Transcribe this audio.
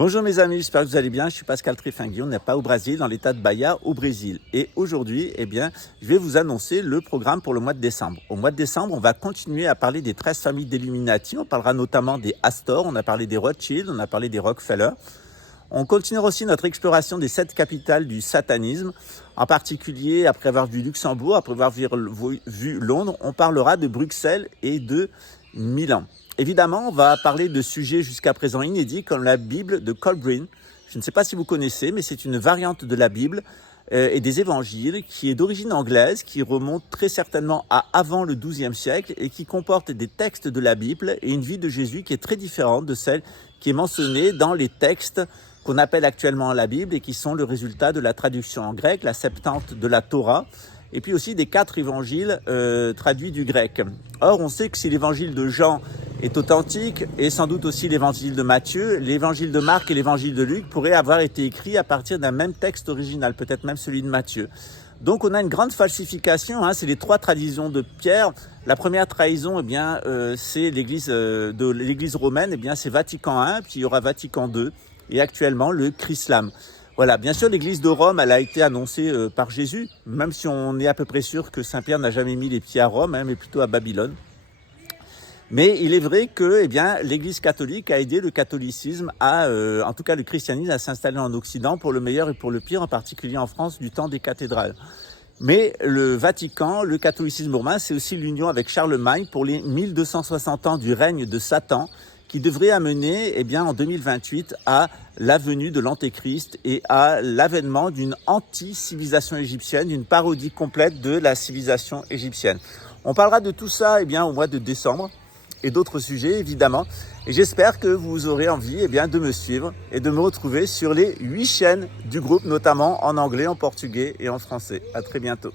Bonjour mes amis, j'espère que vous allez bien. Je suis Pascal Trifingui, on n'est pas au Brésil, dans l'état de Bahia, au Brésil. Et aujourd'hui, je vais vous annoncer le programme pour le mois de décembre. Au mois de décembre, on va continuer à parler des 13 familles d'Illuminati. On parlera notamment des Astor, on a parlé des Rothschild, on a parlé des Rockefeller. On continuera aussi notre exploration des 7 capitales du satanisme. En particulier, après avoir vu Luxembourg, après avoir vu Londres, on parlera de Bruxelles et de Milan. Évidemment, on va parler de sujets jusqu'à présent inédits comme la Bible de Colbryn. Je ne sais pas si vous connaissez, mais c'est une variante de la Bible et des évangiles qui est d'origine anglaise, qui remonte très certainement à avant le XIIe siècle et qui comporte des textes de la Bible et une vie de Jésus qui est très différente de celle qui est mentionnée dans les textes qu'on appelle actuellement la Bible et qui sont le résultat de la traduction en grec, la Septante de la Torah, et puis aussi des 4 évangiles traduits du grec. Or, on sait que si l'évangile de Jean est authentique, et sans doute aussi l'évangile de Matthieu, l'évangile de Marc et l'évangile de Luc pourraient avoir été écrits à partir d'un même texte original, peut-être même celui de Matthieu. Donc on a une grande falsification, c'est les 3 traditions de Pierre. La première trahison, c'est l'Église romaine, c'est Vatican I, puis il y aura Vatican II, et actuellement le Chrislam. Voilà, bien sûr, l'Église de Rome, elle a été annoncée par Jésus, même si on est à peu près sûr que Saint Pierre n'a jamais mis les pieds à Rome, mais plutôt à Babylone. Mais il est vrai que l'Église catholique a aidé le catholicisme en tout cas le christianisme, à s'installer en Occident pour le meilleur et pour le pire, en particulier en France du temps des cathédrales. Mais le Vatican, le catholicisme romain, c'est aussi l'union avec Charlemagne pour les 1260 ans du règne de Satan, qui devrait amener en 2028 à la venue de l'Antéchrist et à l'avènement d'une anti-civilisation égyptienne, une parodie complète de la civilisation égyptienne. On parlera de tout ça au mois de décembre et d'autres sujets évidemment. Et j'espère que vous aurez envie de me suivre et de me retrouver sur les 8 chaînes du groupe, notamment en anglais, en portugais et en français. À très bientôt.